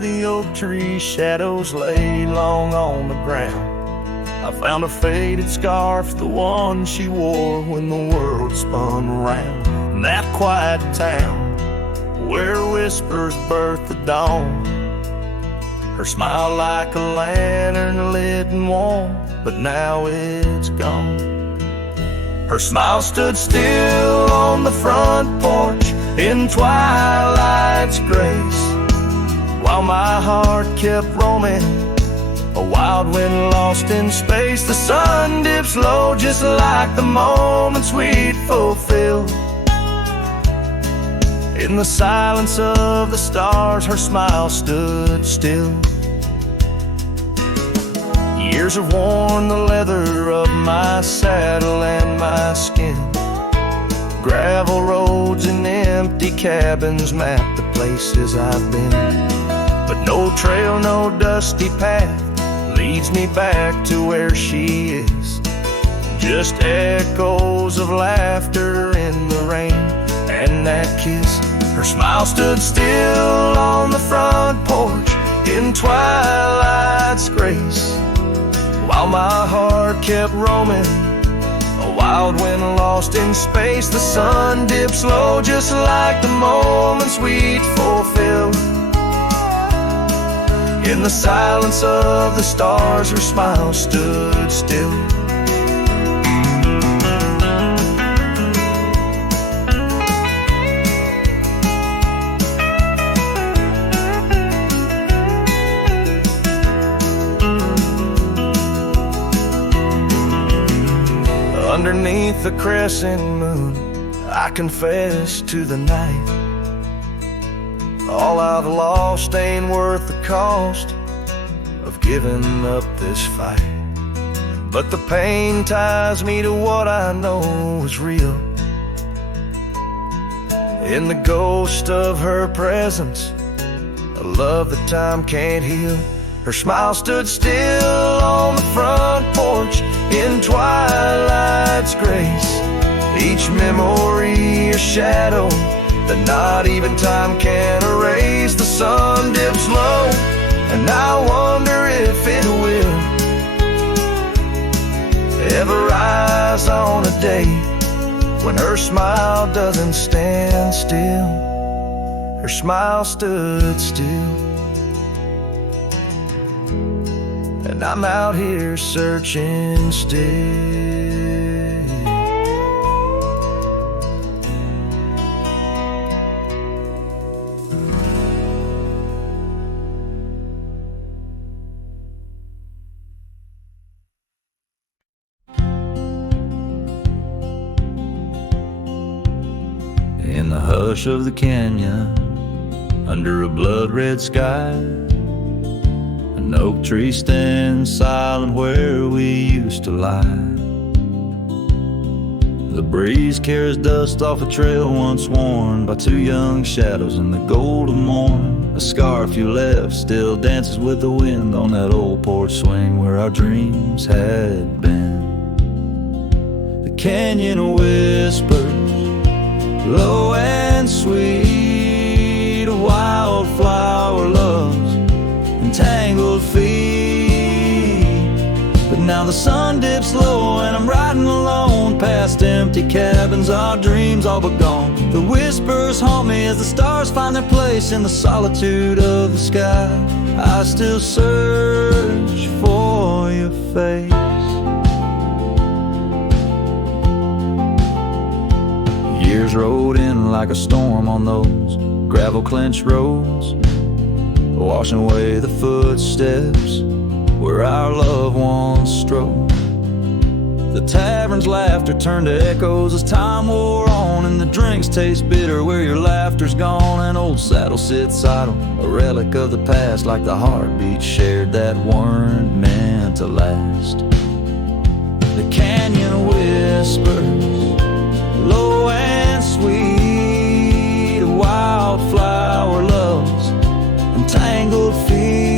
the oak tree shadows lay long on the ground, I found a faded scarf, the one she wore when the world spun around. In that quiet town where whispers birth the dawn, her smile like a lantern lit and warm, but now it's gone. Her smile stood still on the front porch in twilight's grace, while my heart kept roaming, a wild wind lost in space. The sun dips low just like the moments we'd fulfilled. In the silence of the stars, her smile stood still. Years have worn the leather of my saddle and my skin. Gravel roads and empty cabins map the places I've been, but no trail, no dusty path leads me back to where she is. Just echoes of laughter in the rain and that kiss. Her smile stood still on the front porch in twilight's grace, while my heart kept roaming, a wild wind lost in space. The sun dips low just like the moments we'd fulfilled. In the silence of the stars, her smile stood still. Underneath the crescent moon, I confess to the night, all I've lost ain't worth the cost of giving up this fight. But the pain ties me to what I know is real. In the ghost of her presence, a love that time can't heal. Her smile stood still on the front porch in twilight's grace, each memory a shadow that not even time can erase. The sun dips low, and I wonder if it will ever rise on a day when her smile doesn't stand still. Her smile stood still, and I'm out here searching still. In the hush of the canyon, under a blood-red sky, an oak tree stands silent where we used to lie. The breeze carries dust off a trail once worn by two young shadows in the gold of morn. A scarf you left still dances with the wind on that old porch swing where our dreams had been. The canyon whispers, low and sweet, a wildflower loves entangled feet. But now the sun dips low and I'm riding alone past empty cabins, our dreams all but gone. The whispers haunt me as the stars find their place in the solitude of the sky. I still search for your face. Years rode in like a storm on those gravel-clenched roads, washing away the footsteps where our loved ones strode. The tavern's laughter turned to echoes as time wore on, and the drinks taste bitter where your laughter's gone. An old saddle sits idle, a relic of the past, like the heartbeats shared that weren't meant to last. The canyon whispers, low and sweet, a wildflower loves entangled feet.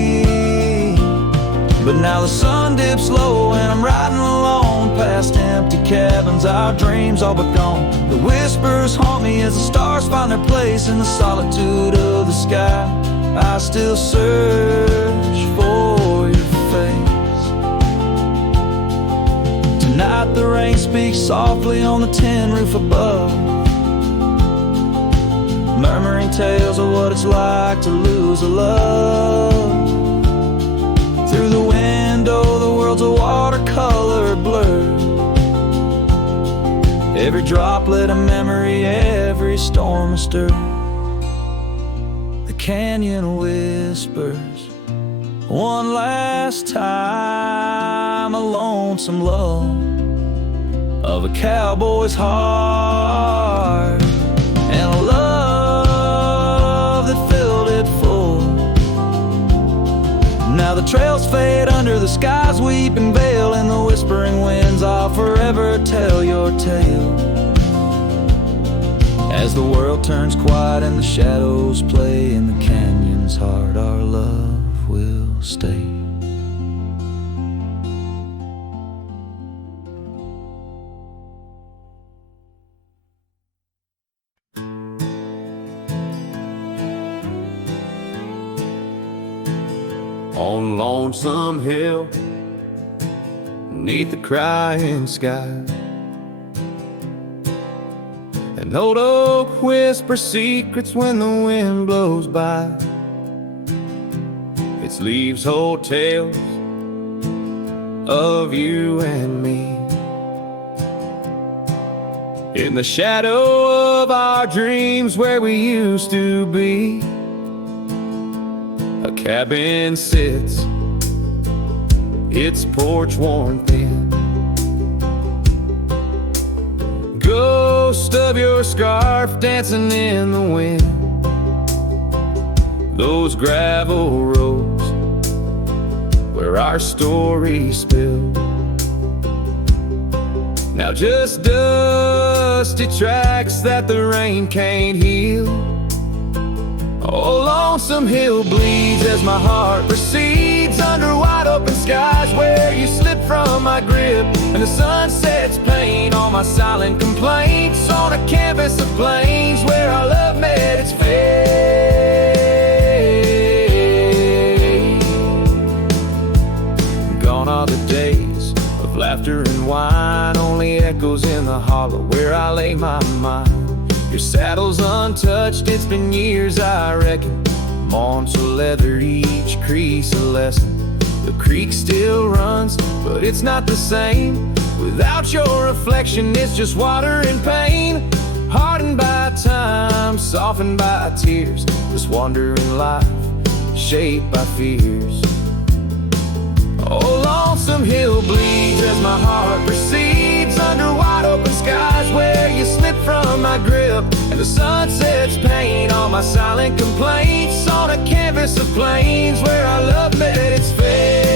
But now the sun dips low and I'm riding alone past empty cabins, our dreams all but gone. The whispers haunt me as the stars find their place in the solitude of the sky. I still search for your face. Tonight the rain speaks softly on the tin roof above, murmuring tales of what it's like to lose a love. Through the window the world's a watercolor blur, every droplet a memory, every storm a stir. The canyon whispers one last time, a lonesome love of a cowboy's heart, and a love that filled it full. Now the trails fade under the sky's weeping veil, and the whispering winds, I'll forever tell your tale. As the world turns quiet and the shadows play in the canyon's heart, our love will stay. On Lonesome Hill, beneath the crying sky, an old oak whispers secrets when the wind blows by. Its leaves hold tales of you and me, in the shadow of our dreams where we used to be. A cabin sits, its porch worn thin, ghost of your scarf dancing in the wind. Those gravel roads where our stories spilled, now just dusty tracks that the rain can't heal. Oh, Lonesome Hill bleeds as my heart proceeds under wide open skies where you slip from my grip, and the sun sets paint on my silent complaints on a canvas of plains where our love met its fate. Gone are the days of laughter and wine, only echoes in the hollow where I lay my mind. Your saddle's untouched, it's been years I reckon, mourned so leather, each crease a lesson. The creek still runs, but it's not the same without your reflection. It's just water and pain, hardened by time, softened by tears, this wandering life shaped by fears. Oh, Lonesome Hill bleeds as my heart proceeds under wide open skies where you slip from my grip, and the sun sets paint on my silent complaints on a canvas of plains where our love met its fate.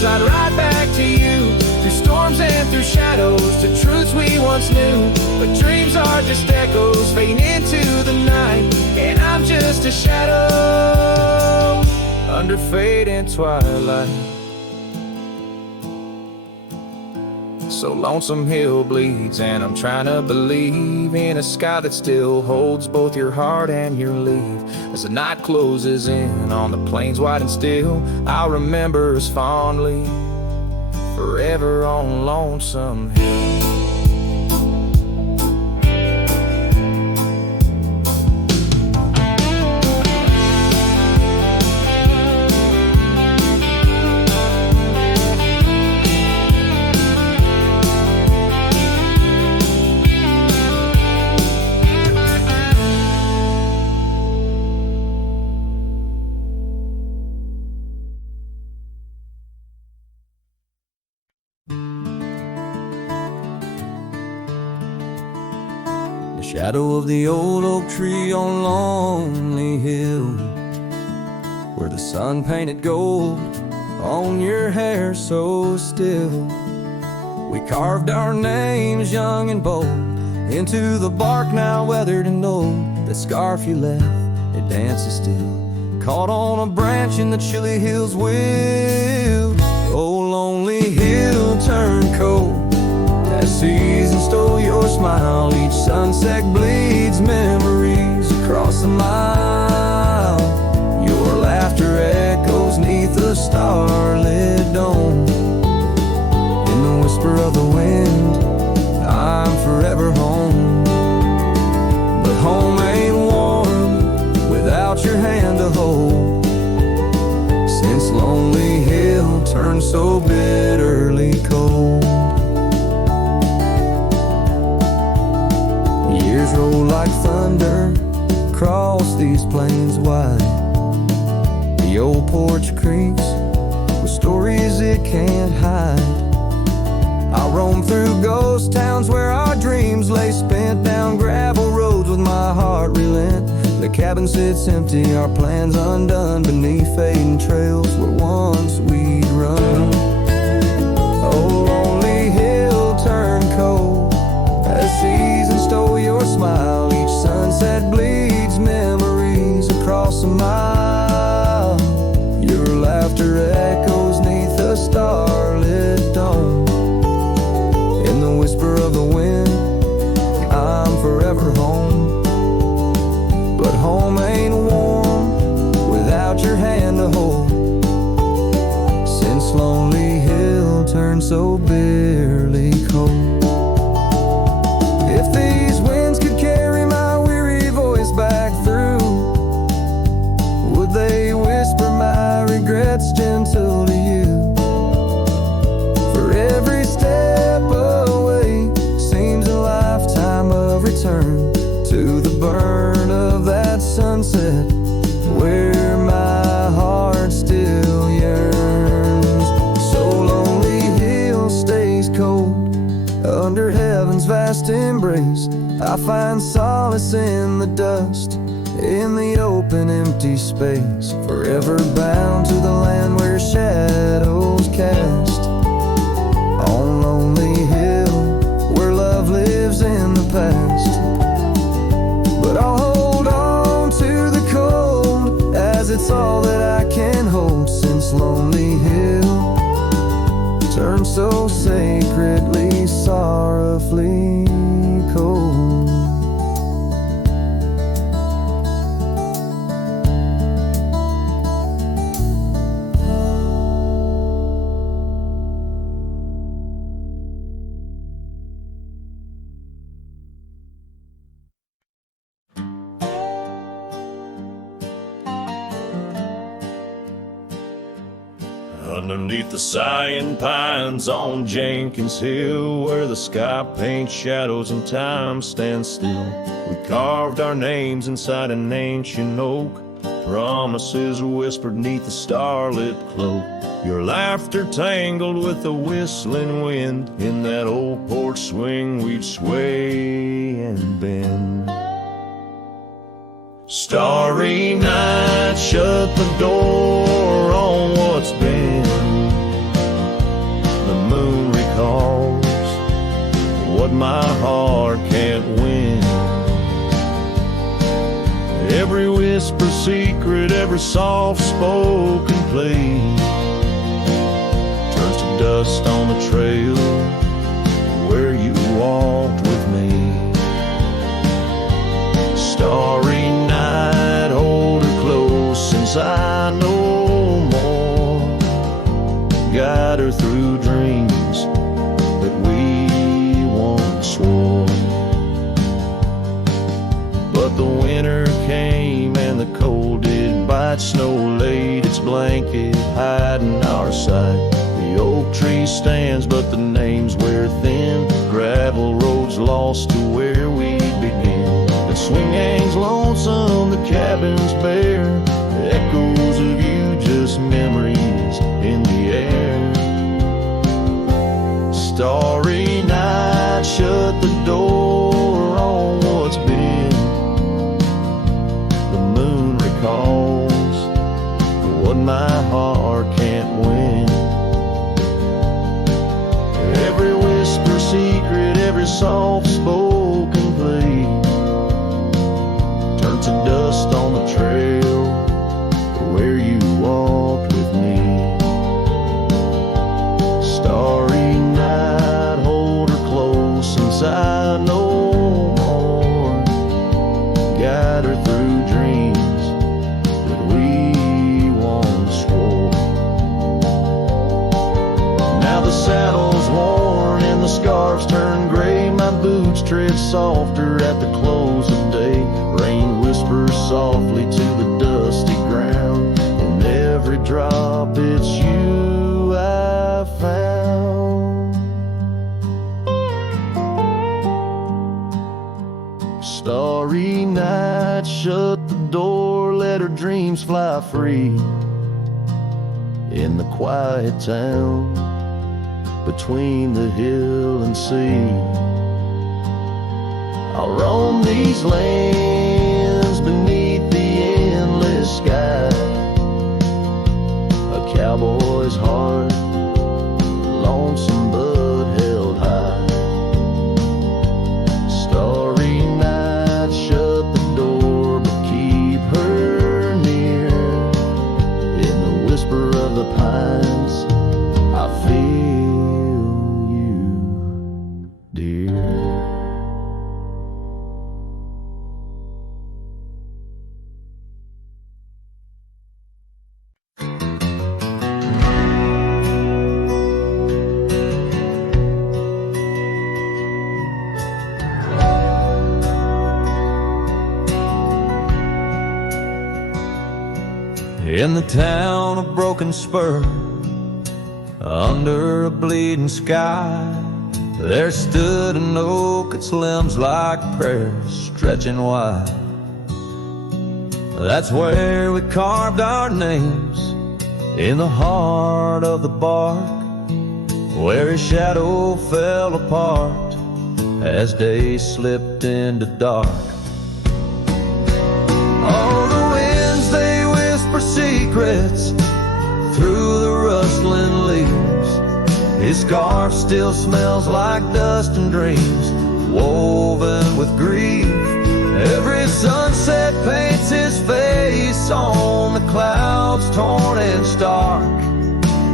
I'd ride back to you through storms and through shadows, to truths we once knew. But dreams are just echoes fading into the night, and I'm just a shadow under fading twilight. So Lonesome Hill bleeds, and I'm trying to believe in a sky that still holds both your heart and your leave. As the night closes in on the plains wide and still, I'll remember us fondly forever on Lonesome Hill. Shadow of the old oak tree on Lonely Hill, where the sun painted gold on your hair so still. We carved our names young and bold into the bark now weathered and old. That scarf you left, it dances still, caught on a branch in the chilly hills will. Oh, lonely hill turned cold as season stole your smile. Each sunset bleeds memories across the mile. Your laughter echoes neath the starlit dome. In the whisper of the wind, I'm forever home. But home ain't warm without your hand to hold. Since Lonely Hill turned so bitterly cold. Years roll like thunder across these plains wide. The old porch creaks with stories it can't hide. I roam through ghost towns where our dreams lay spent, down gravel roads with my heart relent. The cabin sits empty, our plans undone, beneath fading trails where once we'd run. Oh, lonely hill turned cold as season stole your smile. Each sunset bleeds memories across a mile. Your laughter echoes neath the starlit dome. In the whisper of the wind, I'm forever home. But home ain't warm without your hand to hold. Since Lonely Hill turned so bitterly cold. If these winds could carry my weary voice back through, would they whisper my regrets gentle to you? For every step away seems a lifetime of return to the burn of that sunset where my heart still yearns. So Lonely Hill stays cold under heaven's vast embrace. I find solace in the dust, in the open empty space, forever bound to the land where shadows cast. On Lonely Hill where love lives in the past. But I'll hold on to the cold as it's all that I can hold. Since Lonely Hill turned so sacredly, sorrowfully cold. Underneath the sighing pines on Jenkins Hill, where the sky paints shadows and time stands still, we carved our names inside an ancient oak, promises whispered neath the starlit cloak. Your laughter tangled with the whistling wind, in that old porch swing we'd sway and bend. Starry night, shut the door on what's been. The moon recalls what my heart can't win. Every whisper secret, every soft-spoken plea turns to dust on the trail where you walked with me. Starry night, hold her close since I know more. Guide her through dreams that we once swore. But the winter came and the cold did bite. Snow laid its blanket hiding our sight. The oak tree stands but the names wear thin. Gravel roads lost to where we begin. The swing hangs lonesome, the cabin's bare. Echoes of you, just memories in the air. Starry night, shut the door on what's been. The moon recalls what my heart can't win. Every whisper secret, every soft spoken softer at the close of day. Rain whispers softly to the dusty ground. In every drop it's you I found. Starry night, shut the door, let her dreams fly free. In the quiet town, between the hill and sea, I'll roam these lands beneath the endless sky. A cowboy's heart, lonesome but held high. Starry night, shut the door, but keep her near. In the whisper of the pines, I feel you, dear. In the town of Broken Spur, under a bleeding sky, there stood an oak, its limbs like prayers stretching wide. That's where we carved our names, in the heart of the bark, where his shadow fell apart as day slipped into dark. Oh, the winds, they whisper secrets through the rustling leaves. His scarf still smells like dust and dreams, woven with grief. Every sunset paints his face on the clouds, torn and stark.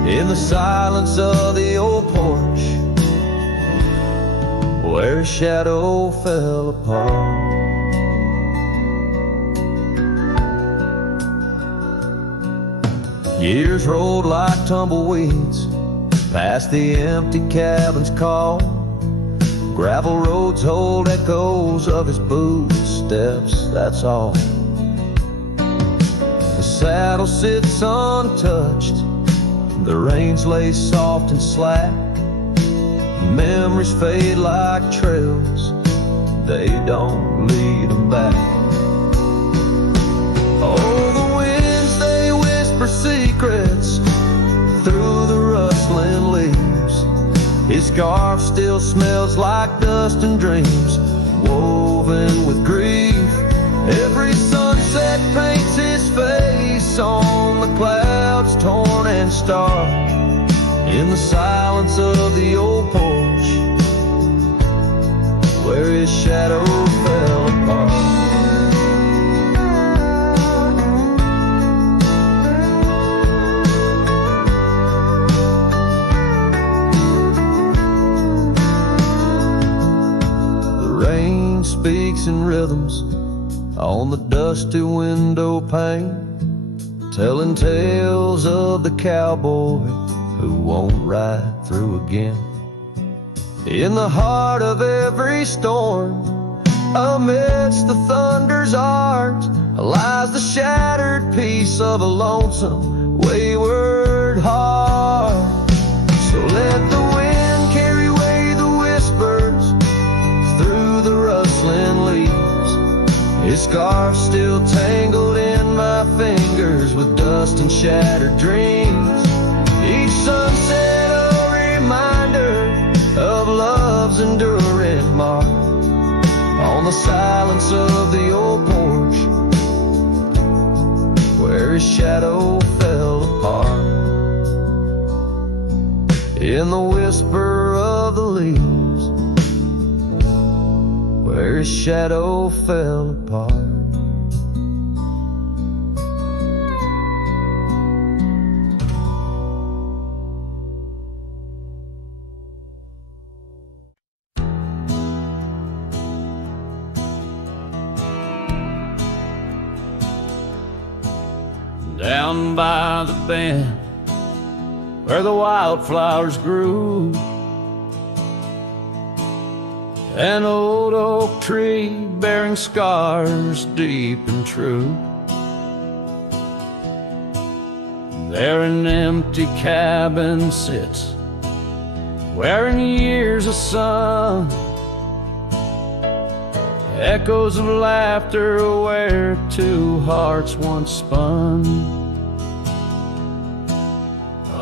In the silence of the old porch, where his shadow fell apart. Years rolled like tumbleweeds past the empty cabin's call. Gravel roads hold echoes of his footsteps, that's all. The saddle sits untouched, the reins lay soft and slack. Memories fade like trails, they don't lead them back. Oh, the winds, they whisper secrets through the rustling leaves. His scarf still smells like dust and dreams, woven with grief. Every sunset paints his face on the clouds, torn and stark. In the silence of the old porch, where his shadow fell apart. Speaks in rhythms on the dusty window pane, telling tales of the cowboy who won't ride through again. In the heart of every storm, amidst the thunder's arch, lies the shattered piece of a lonesome, wayward heart. So let the wind carry away the whispers through the rustling leaves. His scarf still tangled in my fingers with dust and shattered dreams. Each sunset a reminder of love's enduring mark on the silence of the old porch, where his shadow fell apart. In the whisper of the leaves, where his shadow fell apart. Down by the bend where the wildflowers grew, An old oak tree bearing scars deep and true. There an empty cabin sits, wearing years of sun. Echoes of laughter where two hearts once spun.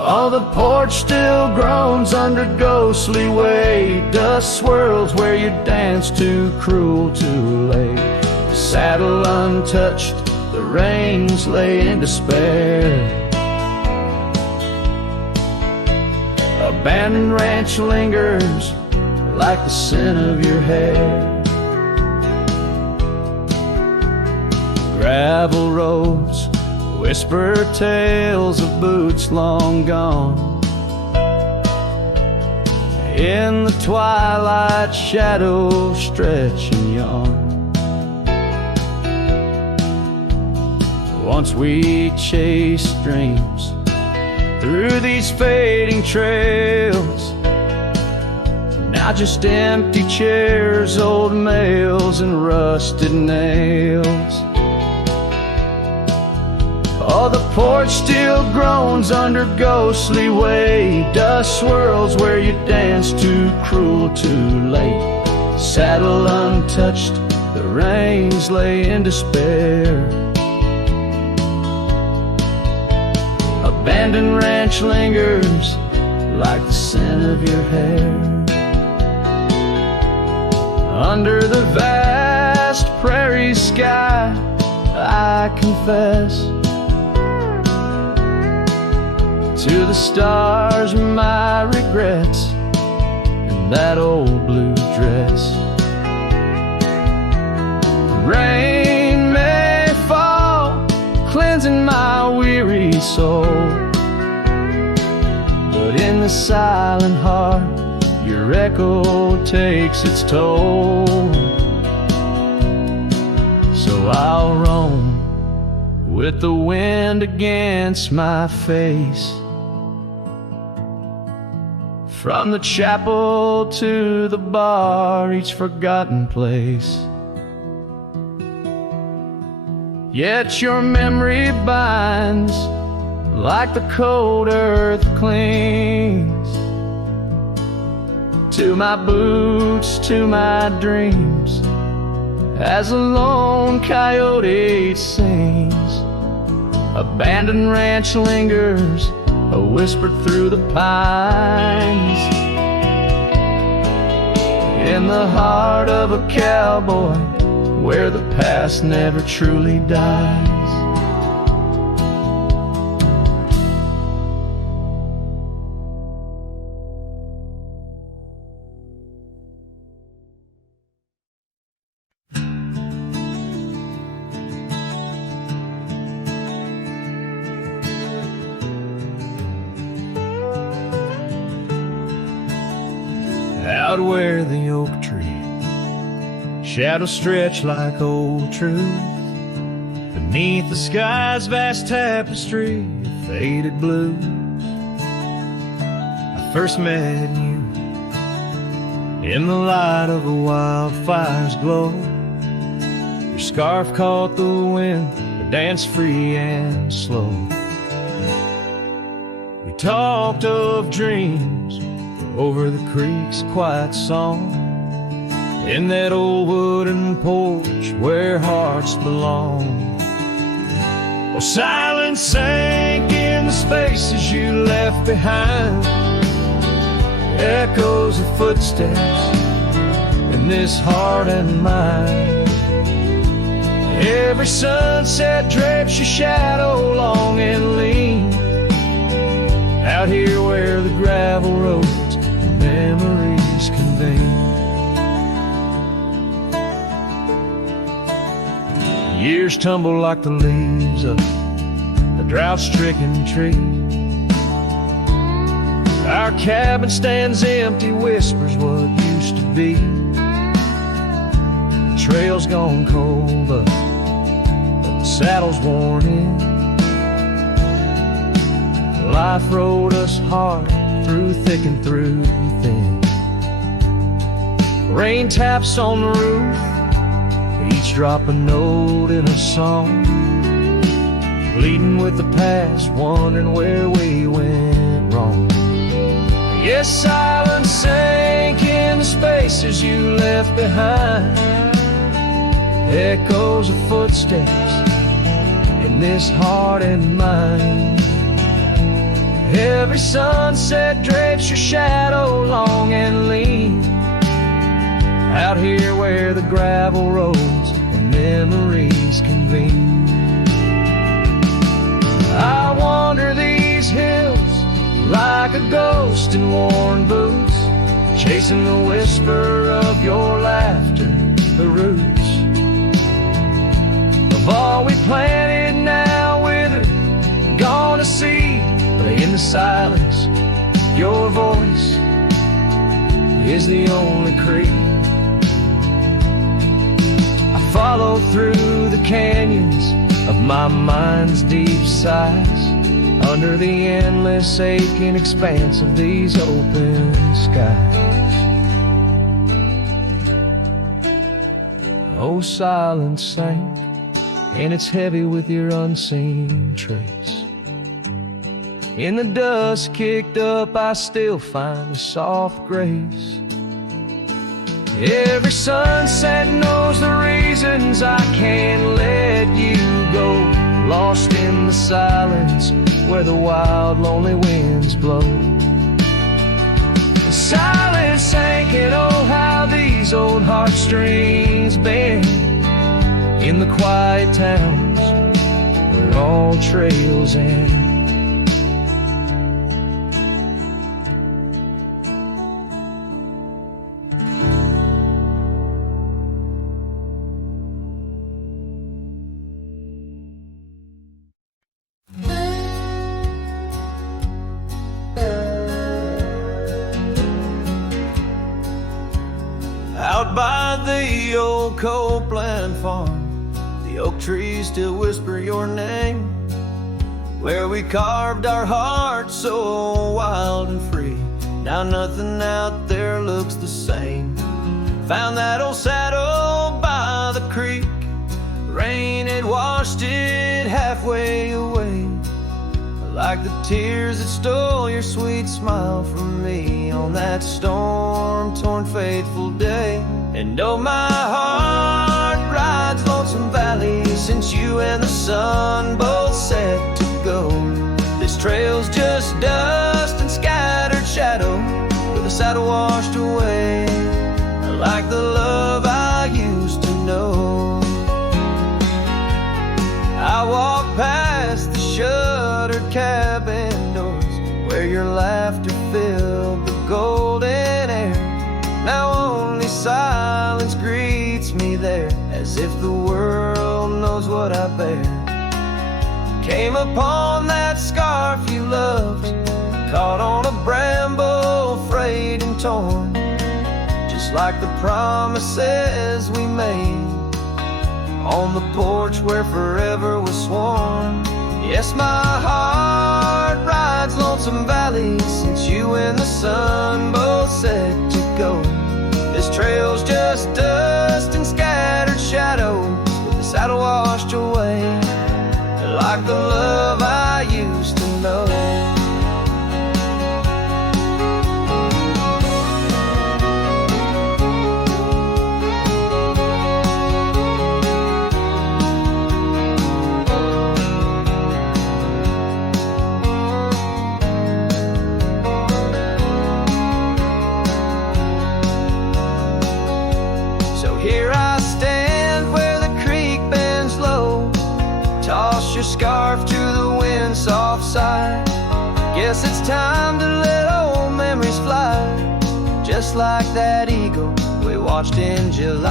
Oh, the porch still groans under ghostly weight. Dust swirls where you danced too cruel, too late. The saddle untouched, the reins lay in despair. Abandoned ranch lingers like the scent of your hair. Gravel roads whisper tales of boots long gone. In the twilight, shadows stretch and yawn. Once we chased dreams through these fading trails. Now just empty chairs, old mails, and rusted nails. Oh, the porch still groans under ghostly weight. Dust swirls where you danced too cruel, too late. Saddle untouched, the reins lay in despair. Abandoned ranch lingers like the scent of your hair. Under the vast prairie sky, I confess to the stars my regrets and that old blue dress. Rain may fall, cleansing my weary soul, but in the silent heart your echo takes its toll. So I'll roam with the wind against my face, from the chapel to the bar, each forgotten place. Yet your memory binds like the cold earth clings to my boots, to my dreams, as a lone coyote sings. Abandoned ranch lingers, whispered through the pines, in the heart of a cowboy, where the past never truly dies. Out where the oak tree shadows stretch like old truth, beneath the sky's vast tapestry of faded blue, I first met you in the light of a wildfire's glow. Your scarf caught the wind, but danced free and slow. We talked of dreams over the creek's quiet song, in that old wooden porch where hearts belong. Oh, silence sank in the spaces you left behind, echoes of footsteps in this heart and mind. Every sunset drapes your shadow long and lean, out here where the gravel roads memories convene. Years tumble like the leaves of a drought-stricken tree. Our cabin stands empty, whispers what used to be. The trail's gone cold, but the saddle's worn in. Life rode us hard through thick and through thin. Rain taps on the roof, each drop a note in a song. Bleeding with the past, wondering where we went wrong. Yes, silence sank in the spaces you left behind. Echoes of footsteps in this heart and mind. Every sunset drapes your shadow long and lean. Out here where the gravel rolls and memories convene. I wander these hills like a ghost in worn boots, chasing the whisper of your laughter, the roots of all we planted now withered, gone to seed. But in the silence, your voice is the only creed. I follow through the canyons of my mind's deep sighs, under the endless aching expanse of these open skies. Oh, silence sank, and it's heavy with your unseen trace. In the dust kicked up, I still find a soft grace. Every sunset knows the reasons I can't let you go, lost in the silence where the wild, lonely winds blow. The silence sank, and oh, how these old heartstrings bend in the quiet towns where all trails end. Out by the old Copeland farm, the oak trees still whisper your name, where we carved our hearts so wild and free. Now nothing out there looks the same. Found that old saddle by the creek, rain had washed it halfway away, like the tears that stole your sweet smile from me on that storm-torn fateful day. And oh, my heart rides lonesome valley since you and the sun both set to go. This trail's just dust and scattered shadow, with the saddle washed away, like the love I used to know. I walk past the shuttered cabin doors, where your laughter filled the golden air. Now only silence greets me there, as if the world knows what I bear. Came upon that scarf you loved, caught on a bramble, frayed and torn, just like the promises we made on the porch where forever was sworn. Yes, my heart rides lonesome valley since you and the sun both set to go. This trail's just dust and scattered shadows, with the saddle washed away, like the love I used to know. Scarf to the wind, soft sigh. Guess it's time to let old memories fly, just like that eagle we watched in July.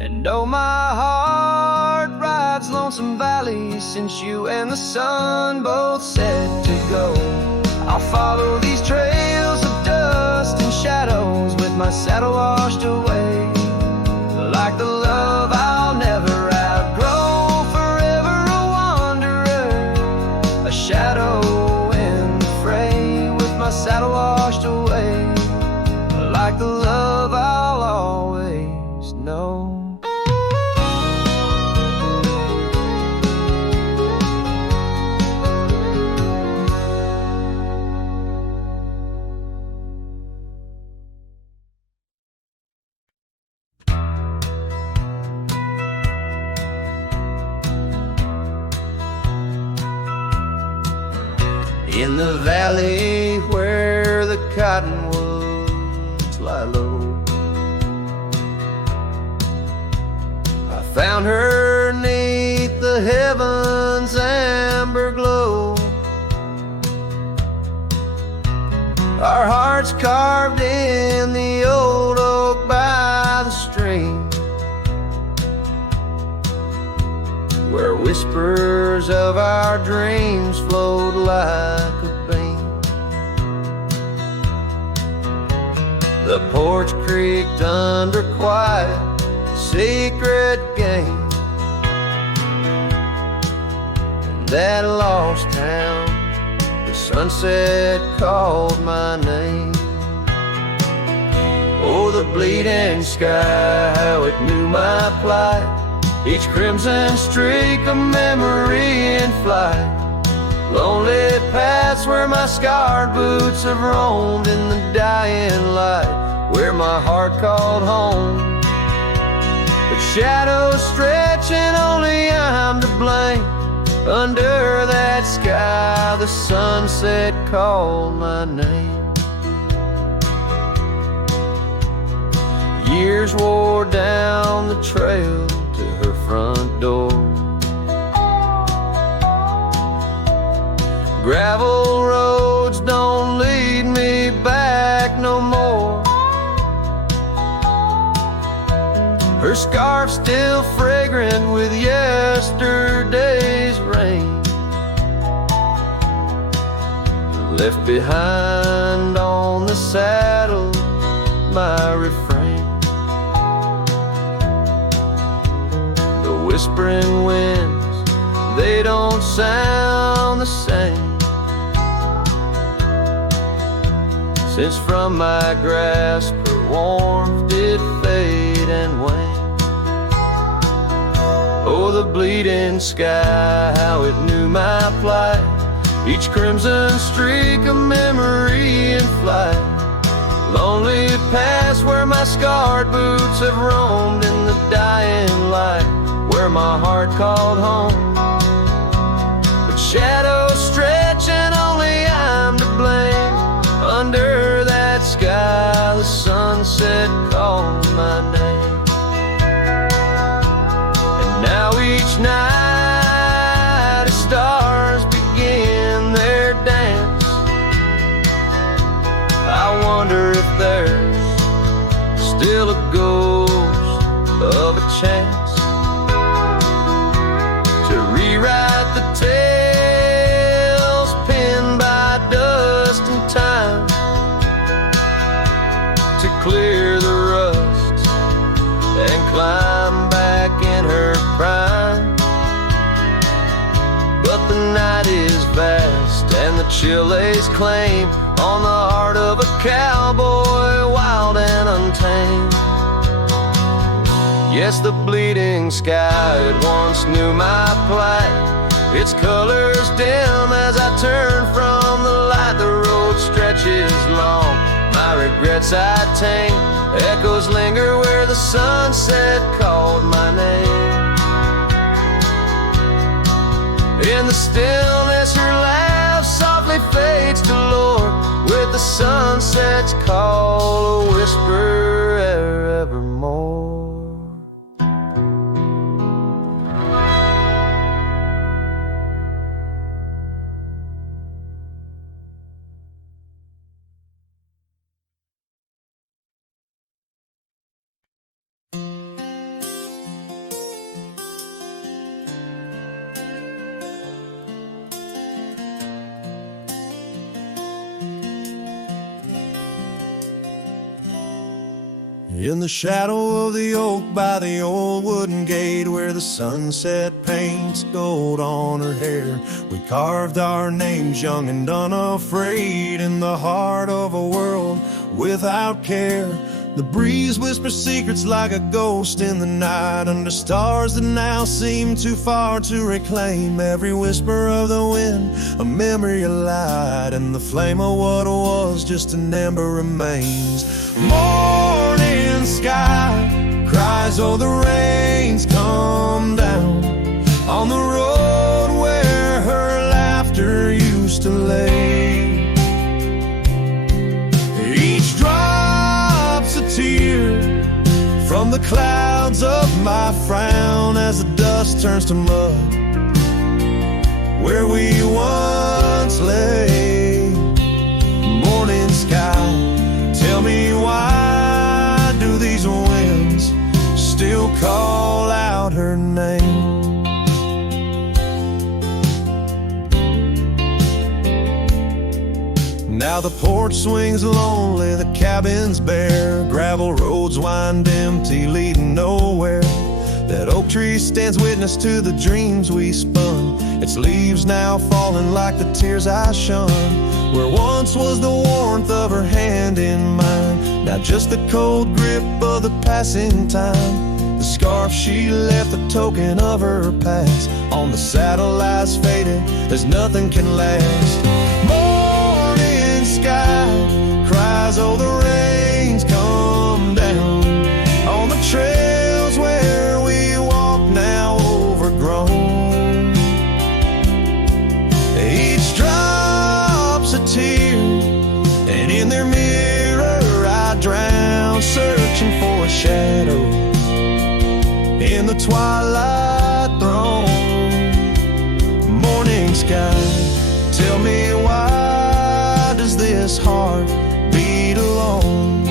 And oh, my heart rides lonesome valley since you and the sun both set to go. I'll follow these trails of dust and shadows, with my saddle washed away, like the love I'll never outgrow, forever a wanderer, a shadow in the fray, with my saddle washed away, In the valley where the cottonwoods lie low, I found her 'neath the heavens' amber glow. Our hearts carved in the old oak by the stream, where whispers of our dreams flowed like a beam. The porch creaked under quiet, secret game. In that lost town, the sunset called my name. Oh, the bleeding sky, how it knew my plight. Each crimson streak a memory in flight. Lonely paths where my scarred boots have roamed in the dying light, where my heart called home. But shadows stretch and only I'm to blame. Under that sky the sunset called my name. Years wore down the trail to her front door. Gravel roads don't lead me back no more. Her scarf still fragrant with yesterday's rain, left behind on the saddle my refrain. The whispering winds, they don't sound the same, since from my grasp her warmth did fade and wane. Oh, the bleeding sky, how it knew my plight. Each crimson streak a memory in flight. Lonely paths where my scarred boots have roamed in the dying light, where my heart called home. But shadows stretch and only I'm to blame. Under that sky the sunset called my name. And now each night as stars begin their dance, I wonder if there's still a ghost of a chance to rewrite the tales pinned by dust and time, to clear the rust and climb back in her prime. But the night is vast and the chill lays claim on the heart of a cowboy, wild and untamed. Yes, the bleeding sky, it once knew my plight. Its colors dim as I turn from the light. The road stretches long, my regrets I tame. Echoes linger where the sunset called my name. In the stillness her laugh softly fades to lore, with the sunset's call a whisper evermore. In the shadow of the oak by the old wooden gate, where the sunset paints gold on her hair, we carved our names young and unafraid, in the heart of a world without care. The breeze whispers secrets like a ghost in the night, under stars that now seem too far to reclaim. Every whisper of the wind, a memory of light, and the flame of what was just an ember remains. Morning sky cries, oh the rains come down on the road where her laughter used to lay. Each drop's a tear from the clouds of my frown as the dust turns to mud where we once lay. Morning sky, tell me why do these winds still call out her name? Now the porch swings lonely, the cabin's bare, gravel roads wind empty, leading nowhere. That oak tree stands witness to the dreams we spun, its leaves now falling like the tears I shun. Where once was the warmth of her hand in mine, now just the cold grip of the passing time. The scarf she left, the token of her past, on the saddle lies faded, there's nothing can last. Morning sky cries, oh the rains come down on the trails where we walk now overgrown. Each drop's a tear, and in their mirror I drown, searching for a shadow in the twilight throne. Morning sky, tell me why does this heart beat alone?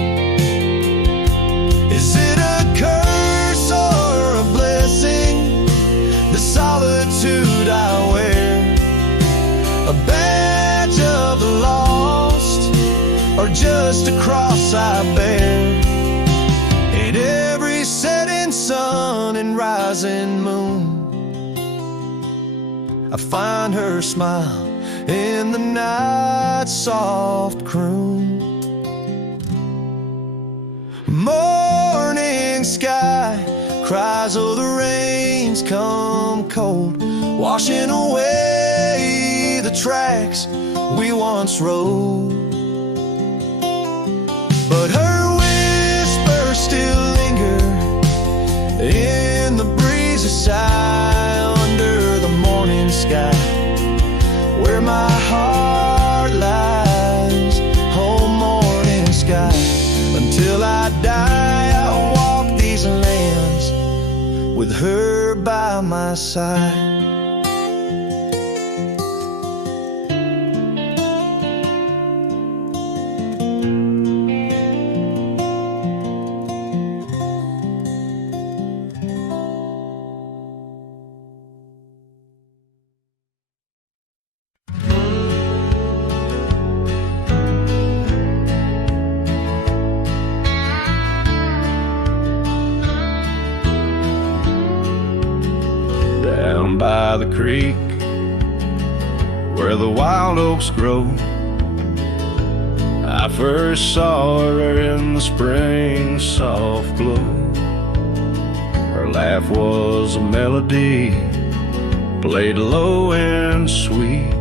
Is it a curse or a blessing, the solitude I wear? A badge of the lost, or just a cross I bear? In every setting sun and rising moon, I find her smile in the night's soft croon. Morning sky cries, oh the rains come cold, washing away the tracks we once rode. But her whispers still linger in the breezy sigh under the morning sky, where my heart lies. Oh morning sky, until I die I'll walk these lands with her by my side. By the creek where the wild oaks grow, I first saw her in the spring soft glow. Her laugh was a melody, played low and sweet,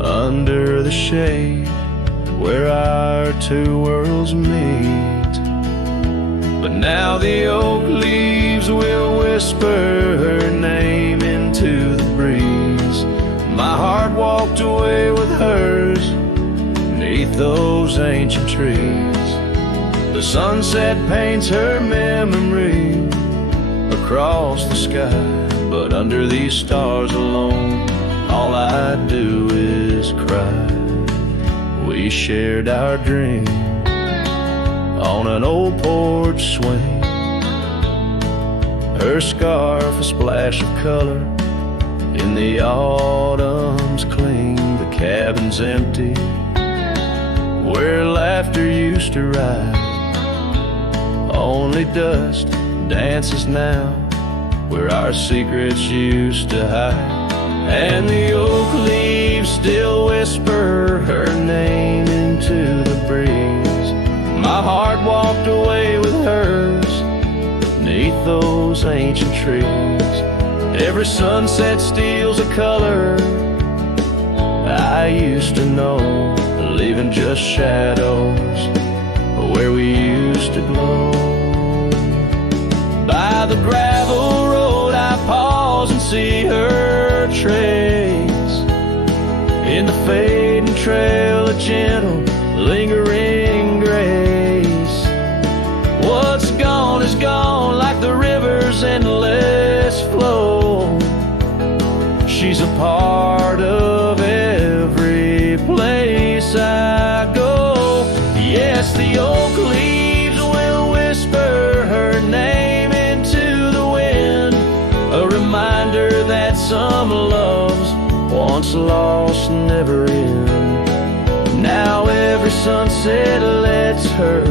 under the shade where our two worlds meet. But now the oak leaves will whisper her name into the breeze. My heart walked away with hers neath those ancient trees. The sunset paints her memory across the sky, but under these stars alone, all I do is cry. We shared our dream on an old porch swing, her scarf a splash of color in the autumn's cling. The cabin's empty where laughter used to rise, only dust dances now where our secrets used to hide. And the oak leaves still whisper her name into the breeze. My heart walked away with hers beneath those ancient trees. Every sunset steals a color I used to know, leaving just shadows where we used to glow. By the gravel road I pause and see her trace. In the fading trail, a gentle, lingering grace. What's gone is gone, like the river's endless flow. She's a part of every place I go. Yes, the oak leaves will whisper her name into the wind, a reminder that some loves once lost never end. Now every sunset lets her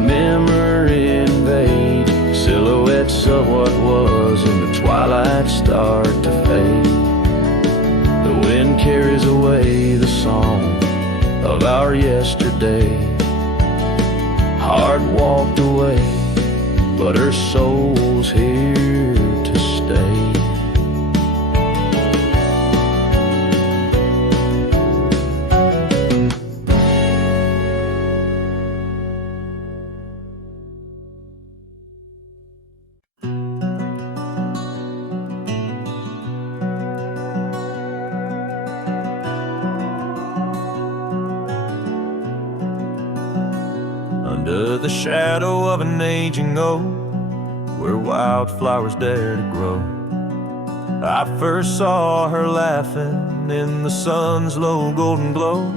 memory invade. Silhouettes of what was in the twilight start to fade. The wind carries away the song of our yesterday. Heart walked away, but her soul's here to stay. Under the shadow of an aging oak, where wildflowers dare to grow, I first saw her laughing in the sun's low golden glow.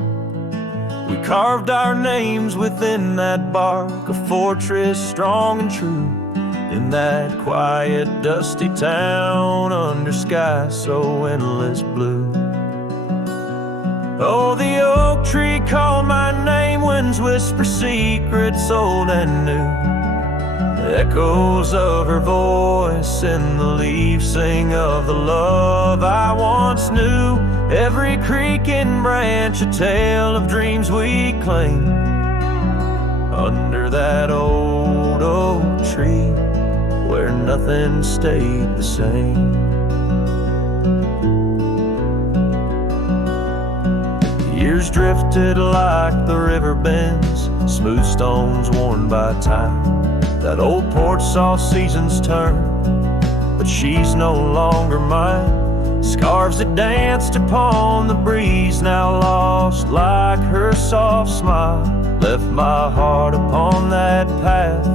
We carved our names within that bark, a fortress strong and true, in that quiet, dusty town under sky so endless blue. Oh, the oak tree called my name, winds whisper secrets old and new. The echoes of her voice in the leaves sing of the love I once knew. Every creaking branch a tale of dreams we claim. Under that old oak tree where nothing stayed the same. Years drifted like the river bends, smooth stones worn by time. That old porch saw seasons turn, but she's no longer mine. Scarves that danced upon the breeze, now lost like her soft smile. Left my heart upon that path,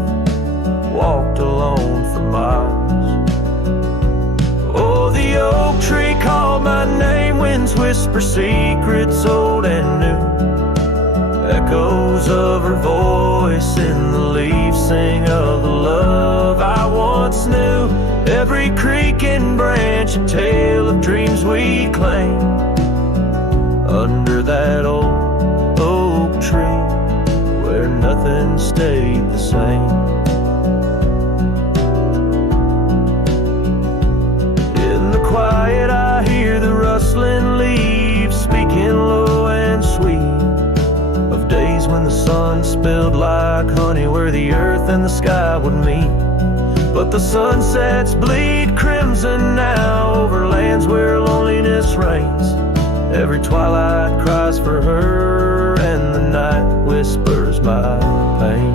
walked alone for miles. Oh, the oak tree called my name, winds whisper secrets old and new. Echoes of her voice in the leaves sing of the love I once knew. Every creaking branch a tale of dreams we claim. Under that old oak tree where nothing stayed the same. In the quiet I hear the rustling leaves speaking low and sweet, of days when the sun spilled like honey where the earth and the sky would meet. But the sunsets bleed crimson now over lands where loneliness reigns. Every twilight cries for her and the night whispers my pain.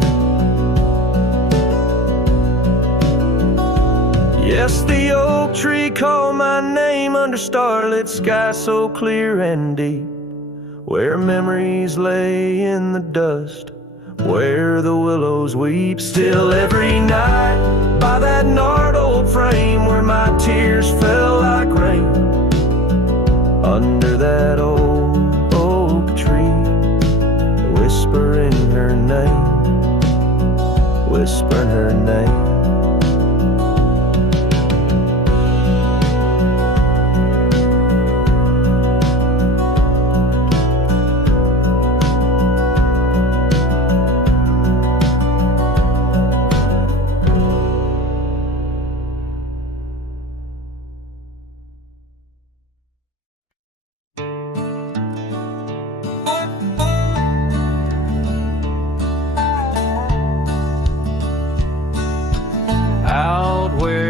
Yes, the oak tree called my name under starlit sky so clear and deep, where memories lay in the dust, where the willows weep. Still every night by that gnarled old frame where my tears fell like rain. Under that old oak tree, whispering her name, whispering her name.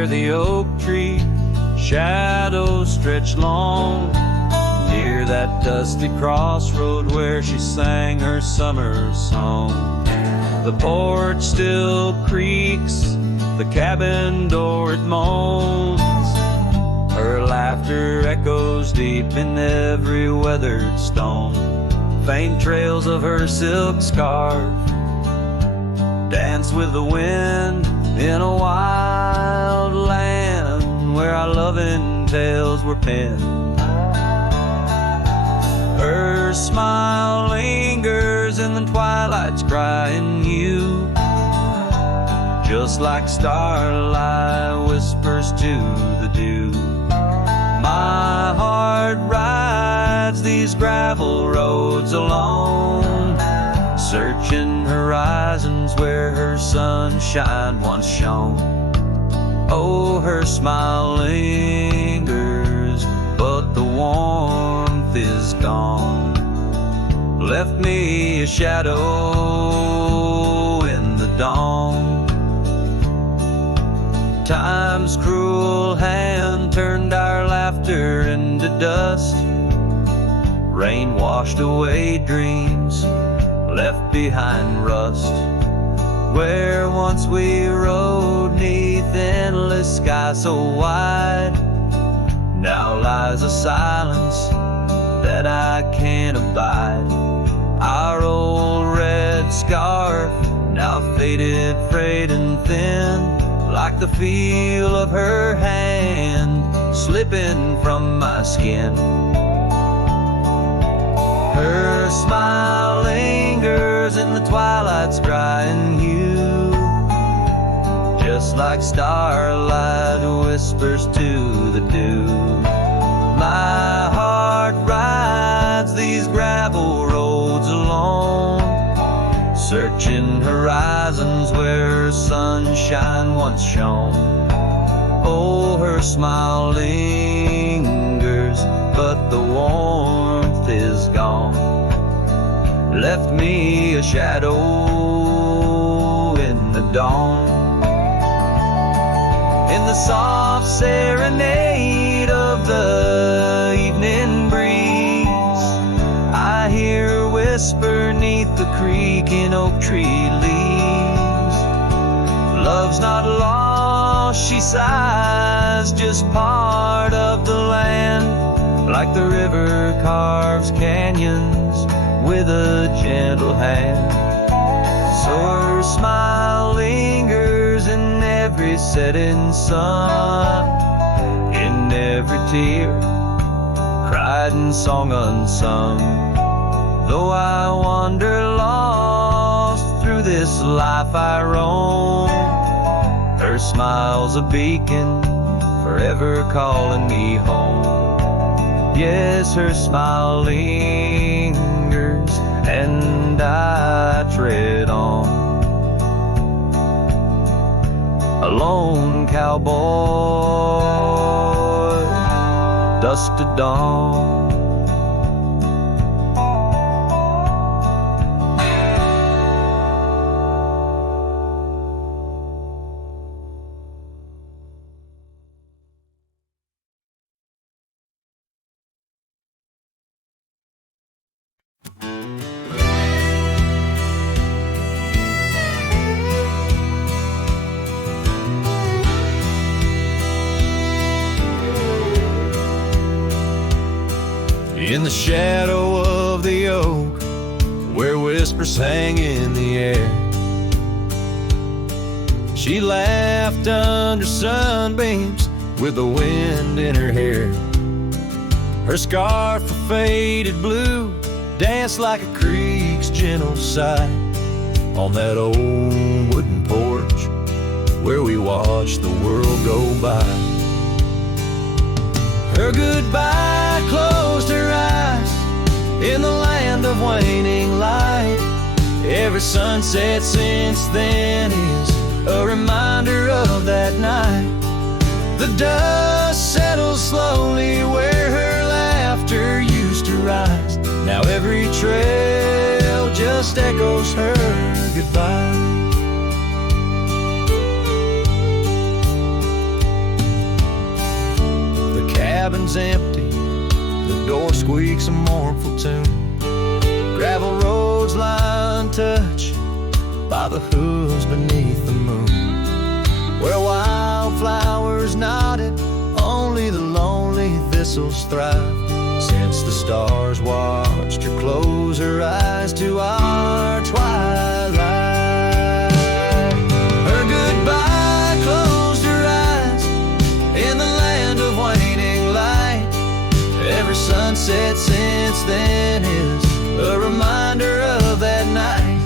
where the oak tree shadows stretch long, near that dusty crossroad where she sang her summer song. The porch still creaks, the cabin door it moans, her laughter echoes deep in every weathered stone. Faint trails of her silk scarf dance with the wind in a wild land where our loving tales were penned. Her smile lingers in the twilight's crying hue, just like starlight whispers to the dew. My heart rides these gravel roads alone, searching horizons where her sunshine once shone. Oh, her smile lingers, but the warmth is gone. Left me a shadow in the dawn. Time's cruel hand turned our laughter into dust. Rain washed away dreams, left behind rust. Where once we rode neath endless sky so wide, now lies a silence that I can't abide. Our old red scarf, now faded, frayed and thin, like the feel of her hand slipping from my skin. Her smile lingers in the twilight's crying hue, just like starlight whispers to the dew. My heart rides these gravel roads alone, searching horizons where sunshine once shone. Oh, her smile lingers, but the warmth is gone. Left me a shadow in the dawn. In the soft serenade of the evening breeze, I hear her whisper neath the creaking oak tree leaves. Love's not lost, she sighs, just part of the land. Like the river carves canyons with a gentle hand, so her smile lingers in every setting sun, in every tear cried and song unsung. Though I wander lost through this life I roam, her smile's a beacon forever calling me home. Yes, her smile lingers and I tread on. A lone cowboy, dusk to dawn. In the shadow of the oak, where whispers hang in the air, she laughed under sunbeams with the wind in her hair. Her scarf of faded blue danced like a creek's gentle sigh on that old wooden porch where we watched the world go by. Her goodbye closed her eyes in the land of waning light. Every sunset since then is a reminder of that night. The dust settles slowly where her laughter used to rise. Now every trail just echoes her goodbye. is empty, the door squeaks a mournful tune. Gravel roads lie untouched by the hooves beneath the moon. Where wildflowers nodded, only the lonely thistles thrive. Since the stars watched her close her eyes to our twilight, her goodbye closed her eyes in the land of waning light. Every sunset since then is a reminder of that night.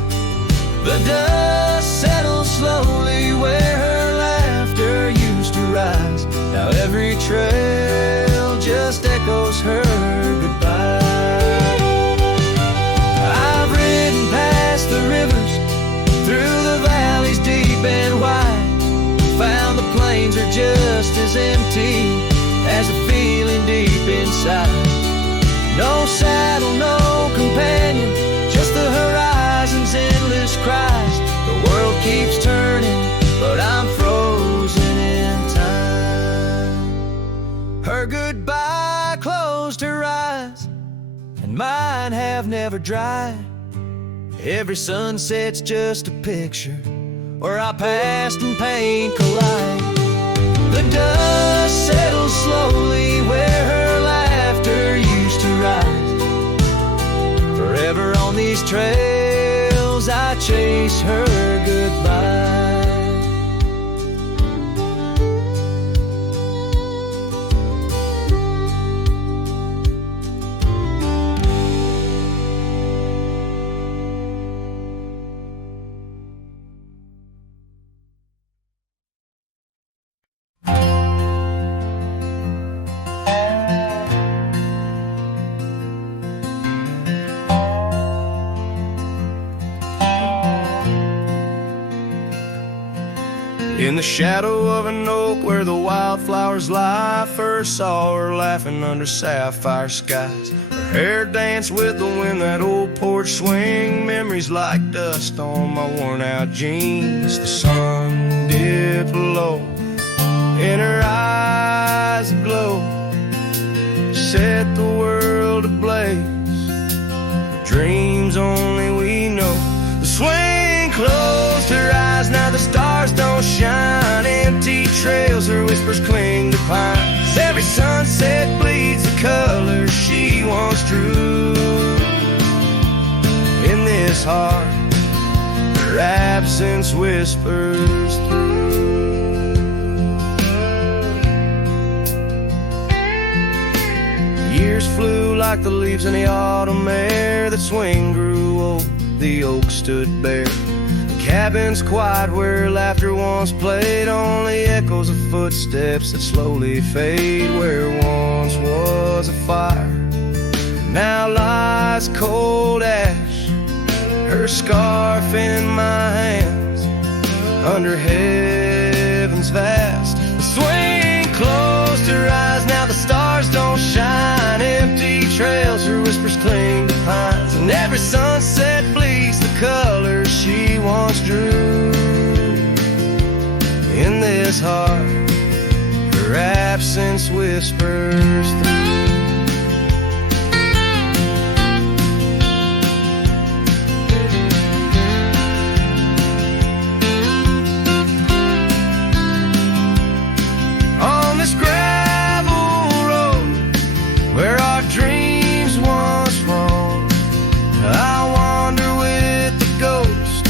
The dust settles slowly where her laughter used to rise. Now every trail just echoes her goodbye. I've ridden past the rivers, through the valleys deep and wide, found the plains are just as empty as the feeling deep inside. No saddle, no companion, just the horizon's endless cries. The world keeps turning, but I'm frozen in time. Her goodbye closed her eyes, and mine have never dried. Every sunset's just a picture where our past and pain collide. The dust settles slowly where her laughter used to rise. Forever on these trails I chase her goodbye. In the shadow of an oak where the wildflowers lie, first saw her laughing under sapphire skies. Her hair danced with the wind, that old porch swing, memories like dust on my worn out jeans. The sun dipped low, in her eyes aglow, set the world ablaze. The dreams only we know. The swing closed her eyes, now the stars don't shine. Empty trails, her whispers cling to pines. Every sunset bleeds the colors she once drew. In this heart, her absence whispers through. Years flew like the leaves in the autumn air. That swing grew old, the oak stood bare. Cabins quiet where laughter once played, only echoes of footsteps that slowly fade. Where once was a fire, now lies cold ash. Her scarf in my hands, under heaven's vast. The swing closed her eyes, now the stars don't shine. Empty trails, her whispers cling to pines. And every sunset bleeds the colors she once drew. In this heart, her absence whispers through. On this gravel road where our dreams once roamed, I wander with the ghost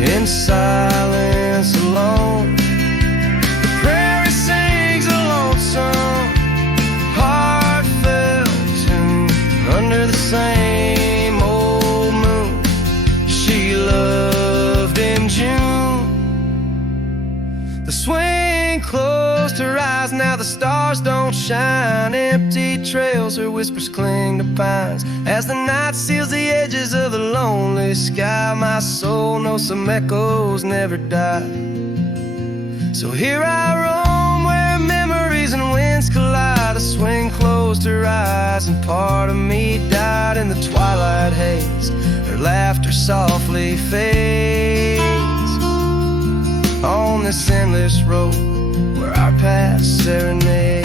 in silence alone. The prairie sings a lonesome, heartfelt tune under the same old moon she loved in June. The swing closed her eyes, now the stars don't shine. Empty trails, her whispers cling to pines. As the night seals the edges of the lonely sky, my soul knows some echoes never die. So here I roam where memories and winds collide. A swing closed her eyes and part of me died in the twilight haze. Her laughter softly fades on this endless road where our past serenade.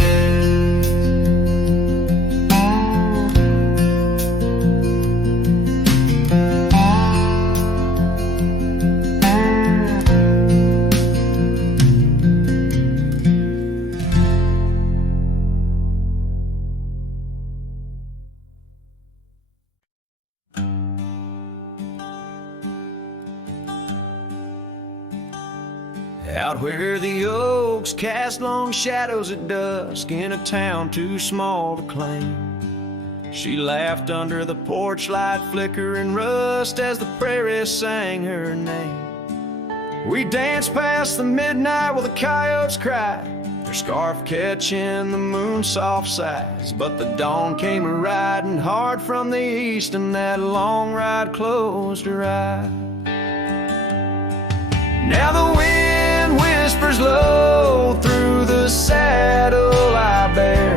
out where the oaks cast long shadows at dusk in a town too small to claim. She laughed under the porch light flickering rust as the prairie sang her name. We danced past the midnight while the coyotes cried, their scarf catching the moon's soft sighs. But the dawn came riding hard from the east, and that long ride closed her eyes. Now the wind whispers low through the saddle I bear,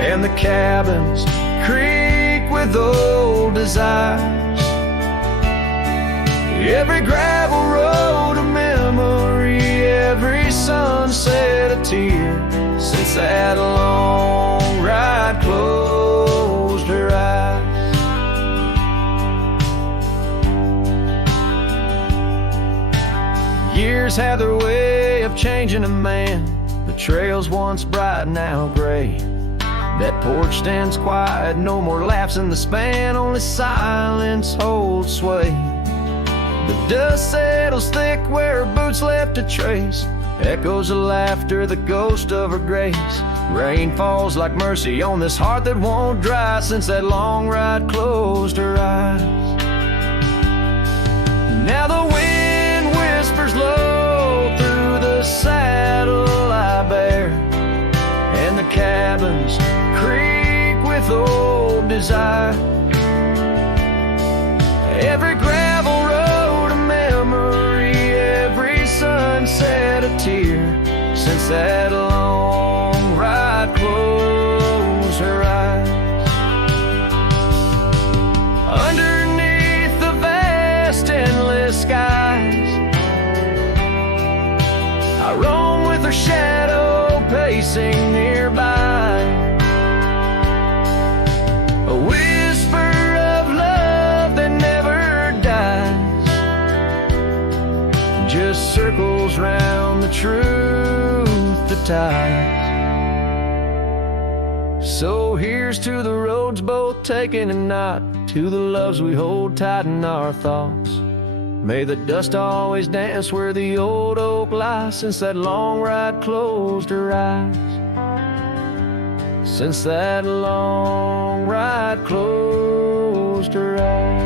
and the cabins creak with old desires. Every gravel road a memory, every sunset a tear, since that long ride closed her eyes. Years have their way of changing a man. The trails once bright, now gray. That porch stands quiet, no more laughs in the span, only silence holds sway. The dust settles thick where her boots left a trace, echoes of laughter, the ghost of her grace. Rain falls like mercy on this heart that won't dry, since that long ride closed her eyes. Now the wind whispers low through the saddle I bear, and the cabins creak with old desire. Every gravel road a memory, every sunset a tear, since that long ride closed her eyes. Underneath the vast endless skies, I roam with her shadow pacing nearby. A whisper of love that never dies, just circles round the truth that ties. So here's to the roads both taken and not, to the loves we hold tight in our thoughts. May the dust always dance where the old oak lies, since that long ride closed her eyes. Since that long ride closed her eyes.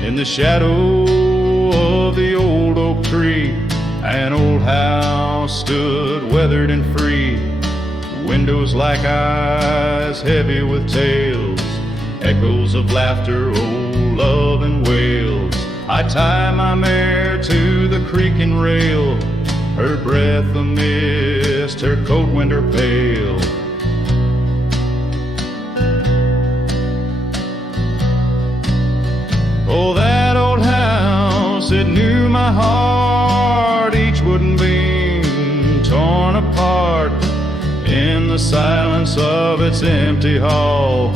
In the shadow of the old oak tree, an old house stood weathered and free. Windows like eyes heavy with tales, echoes of laughter, old love and wails. I tie my mare to the creaking rail, her breath a mist, her cold winter pale. Oh, that old house, it knew my heart, each wooden beam torn apart. In the silence of its empty hall,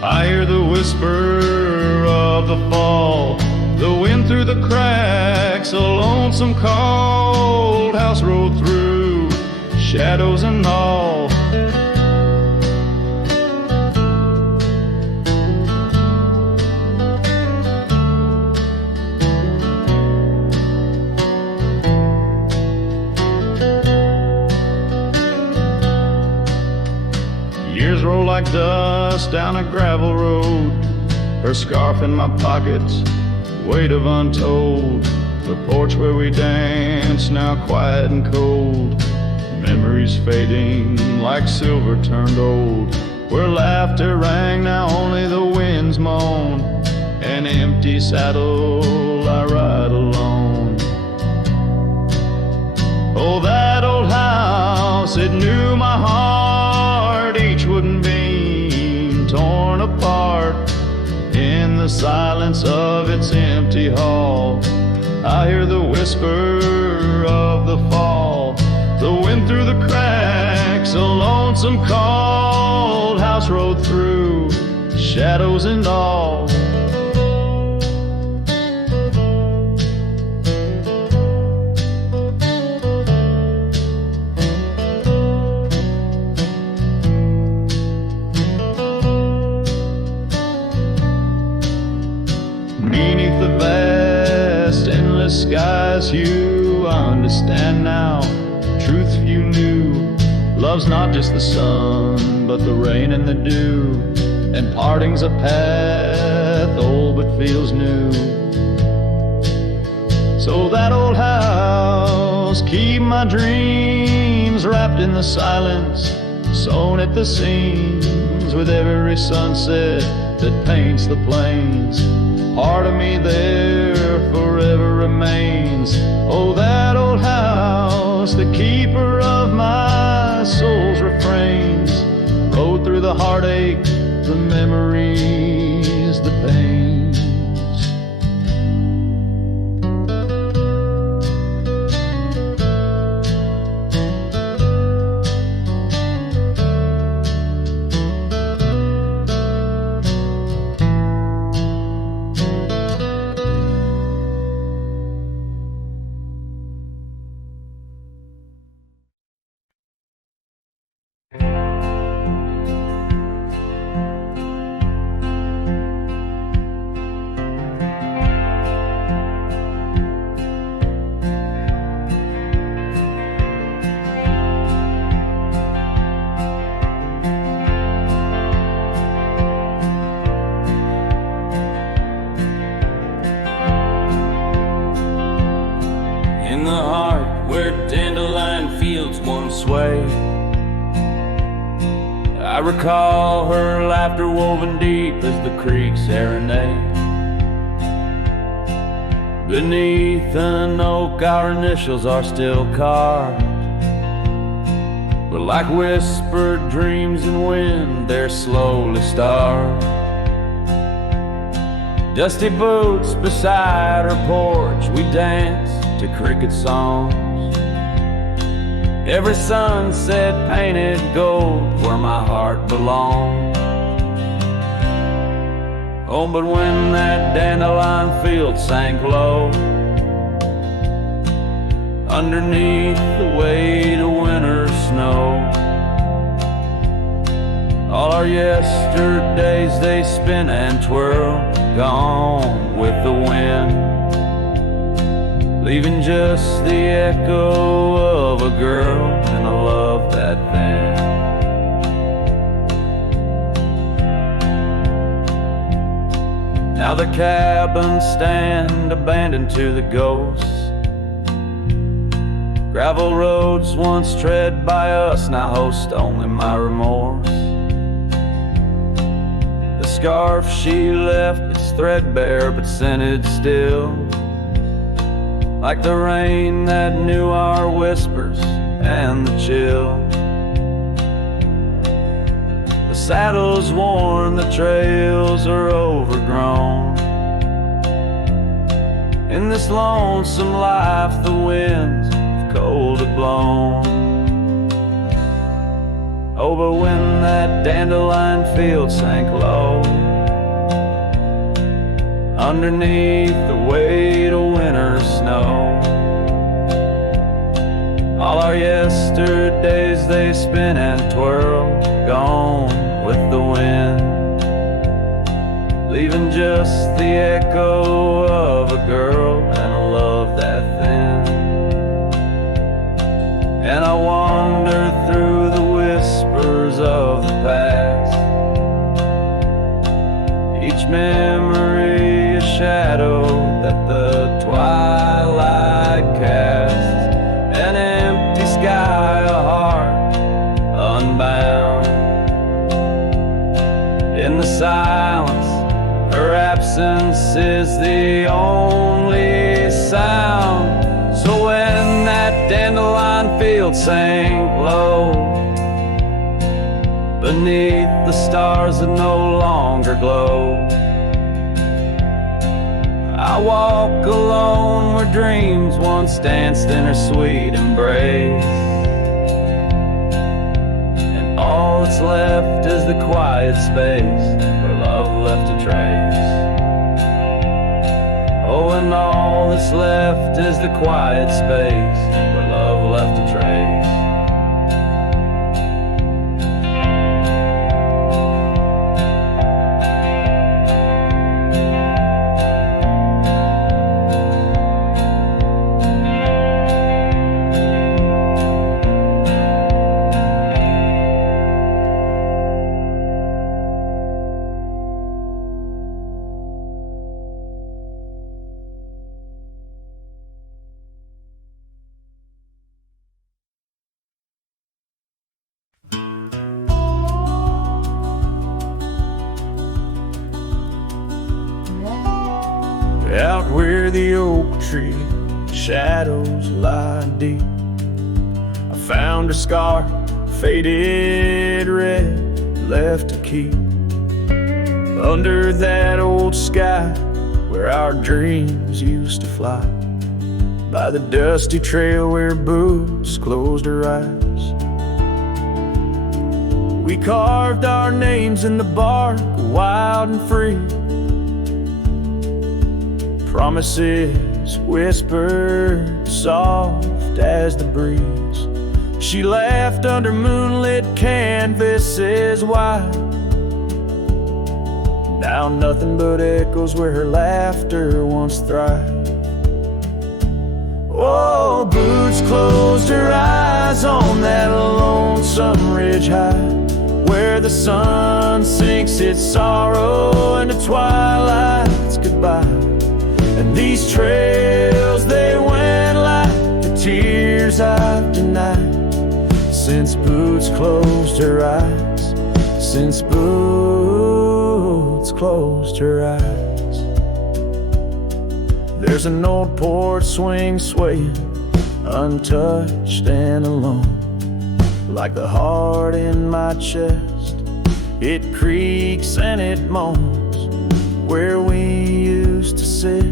I hear the whisper of the fall, the wind through the cracks, a lonesome cold house rolled through, shadows and all. Years roll like dust down a gravel road, her scarf in my pockets, weight of untold. The porch where we danced, now quiet and cold. Memories fading like silver turned old. Where laughter rang, now only the winds moan. An empty saddle, I ride alone. Oh, that old house, it knew my heart, each wooden beam torn apart. In the silence of its empty hall, I hear the whisper of the fall, the wind through the cracks, a lonesome cold house rode through, shadows and all. Beneath the vast, endless skies, you understand now. Truth you knew, love's not just the sun, but the rain and the dew. And parting's a path, old but feels new. So that old house, keep my dreams wrapped in the silence, sewn at the seams with every sunset that paints the plains. Part of me there forever remains. Oh, that old house, the keeper of my soul's refrains, rode through the heartache, the memories, the pains. I recall her laughter woven deep as the creek serenade. Beneath an oak our initials are still carved, but like whispered dreams in wind they're slowly starved. Dusty boots beside her porch, we dance to cricket songs. Every sunset painted gold where my heart belonged. Oh, but when that dandelion field sank low, underneath the weight of winter snow, all our yesterdays they spin and twirl, gone with the wind, leaving just the echo of a girl and a love that thin. Now the cabins stand abandoned to the ghosts. Gravel roads once tread by us now host only my remorse. The scarf she left is threadbare but scented still, like the rain that knew our whispers and the chill. The saddle's worn, the trails are overgrown. In this lonesome life the winds of cold have blown. Oh, but when that dandelion field sank low, underneath the weight of winter snow, all our yesterdays they spin and twirl, gone with the wind, leaving just the echo of a girl and a love that thin. And I wander through the whispers of the past, each memory a shadow that the twilight casts, an empty sky, a heart unbound. In the silence, her absence is the only sound. So when that dandelion sank low beneath the stars that no longer glow. I walk alone where dreams once danced in her sweet embrace, and all that's left is the quiet space where love left a trace. Oh, and all that's left is the quiet space where love left a trace. Out where the oak tree shadows lie deep, I found a scar, faded red, left to keep. Under that old sky where our dreams used to fly, by the dusty trail where boots closed her eyes. We carved our names in the bark, wild and free. Promises whispered soft as the breeze. She laughed under moonlit canvases wide. Now nothing but echoes where her laughter once thrived. Oh, boots closed her eyes on that lonesome ridge high, where the sun sinks its sorrow into twilight's goodbye. And these trails, they went like the tears I've denied, since boots closed her eyes, since boots closed her eyes. There's an old porch swing swaying, untouched and alone, like the heart in my chest. It creaks and it moans where we used to sit.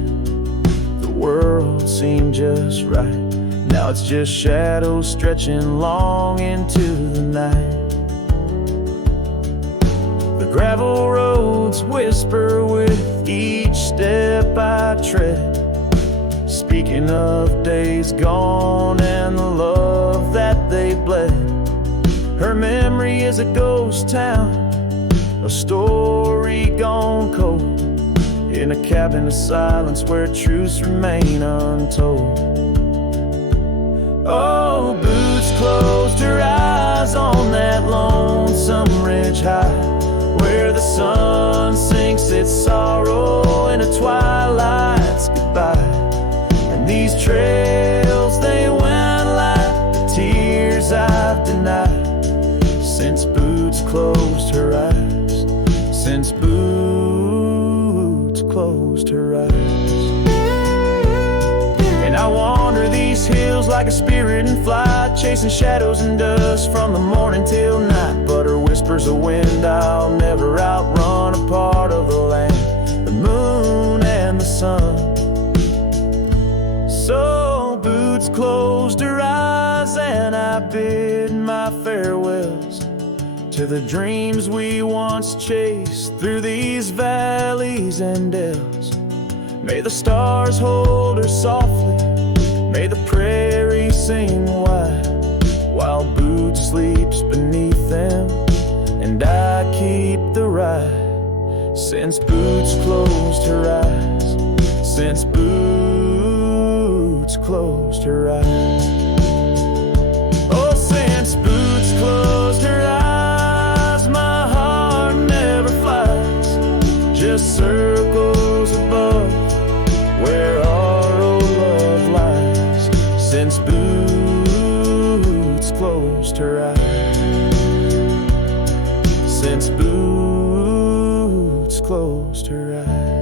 The world seemed just right. Now it's just shadows stretching long into the night. The gravel roads whisper with each step I tread, speaking of days gone and the love that they bled. Her memory is a ghost town, a story gone cold, in a cabin of silence where truths remain untold. Oh, boots closed her eyes on that lonesome ridge high, where the sun sinks its sorrow into twilight's goodbye. And these trails, they went like the tears I've denied, since boots closed her eyes, since boots closed her eyes. And I wander these hills like a spirit in flight, chasing shadows and dust from the morning till night. But her whispers of wind I'll never outrun, a part of the land, the moon and the sun. So boots closed her eyes and I bid my farewells to the dreams we once chased through these valleys and dells. May the stars hold her softly, may the prairie sing wide, while boots sleeps beneath them and I keep the ride. Since boots closed her eyes, since boots closed her eyes. Oh, since boots closed her eyes, my heart never flies, just circles above where our old love lies. Since boots closed her eyes, since boots closed her eyes.